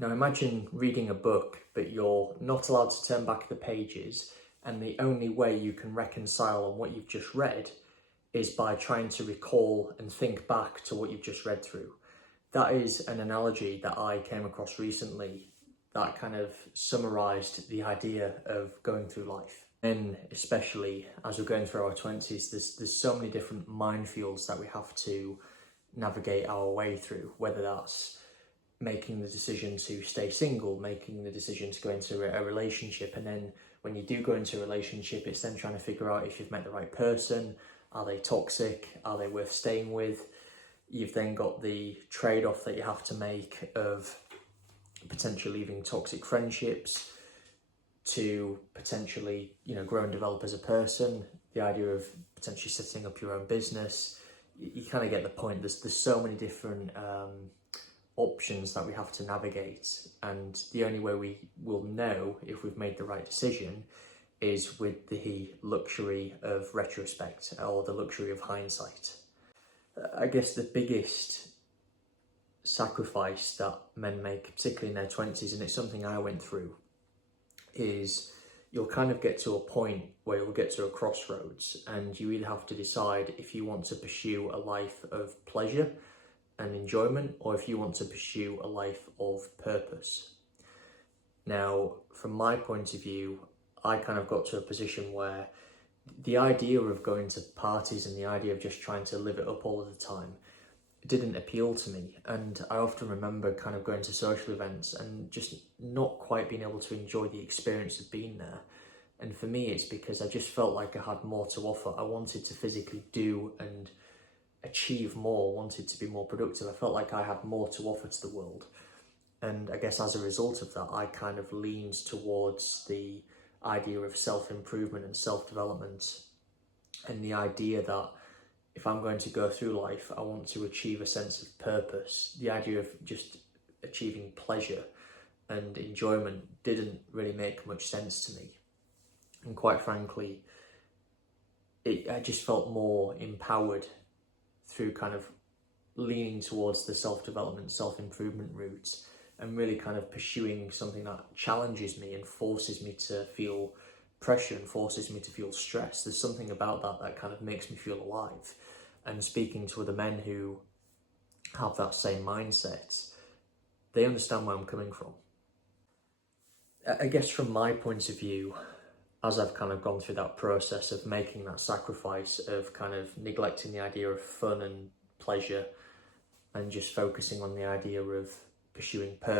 Now imagine reading a book, but you're not allowed to turn back the pages, and the only way you can reconcile on what you've just read is by trying to recall and think back to what you've just read through. That is an analogy that I came across recently that kind of summarised the idea of going through life. And especially as we're going through our 20s, there's so many different minefields that we have to navigate our way through, whether that's making the decision to stay single, making the decision to go into a relationship, and then when you do go into a relationship, it's then trying to figure out if you've met the right person. Are they toxic? Are they worth staying with? You've then got the trade-off that you have to make of potentially leaving toxic friendships to potentially, grow and develop as a person. The idea of potentially setting up your own business. You kind of get the point. There's so many different options that we have to navigate, and the only way we will know if we've made the right decision is with the luxury of retrospect, or the luxury of hindsight. I guess the biggest sacrifice that men make, particularly in their 20s, and it's something I went through, is you'll kind of get to a point where you'll get to a crossroads, and you either have to decide if you want to pursue a life of pleasure and enjoyment, or if you want to pursue a life of purpose. Now, from my point of view, I kind of got to a position where the idea of going to parties and the idea of just trying to live it up all of the time didn't appeal to me. And I often remember kind of going to social events and just not quite being able to enjoy the experience of being there. And for me, it's because I just felt like I had more to offer. I wanted to physically do and achieve more, wanted to be more productive. I felt like I had more to offer to the world. And I guess as a result of that, I kind of leaned towards the idea of self-improvement and self-development, and the idea that if I'm going to go through life, I want to achieve a sense of purpose. The idea of just achieving pleasure and enjoyment didn't really make much sense to me. And quite frankly, I just felt more empowered through kind of leaning towards the self-development, self-improvement route, and really kind of pursuing something that challenges me and forces me to feel pressure and forces me to feel stress. There's something about that kind of makes me feel alive. And speaking to other men who have that same mindset, they understand where I'm coming from. I guess from my point of view, as I've kind of gone through that process of making that sacrifice of kind of neglecting the idea of fun and pleasure and just focusing on the idea of pursuing purpose,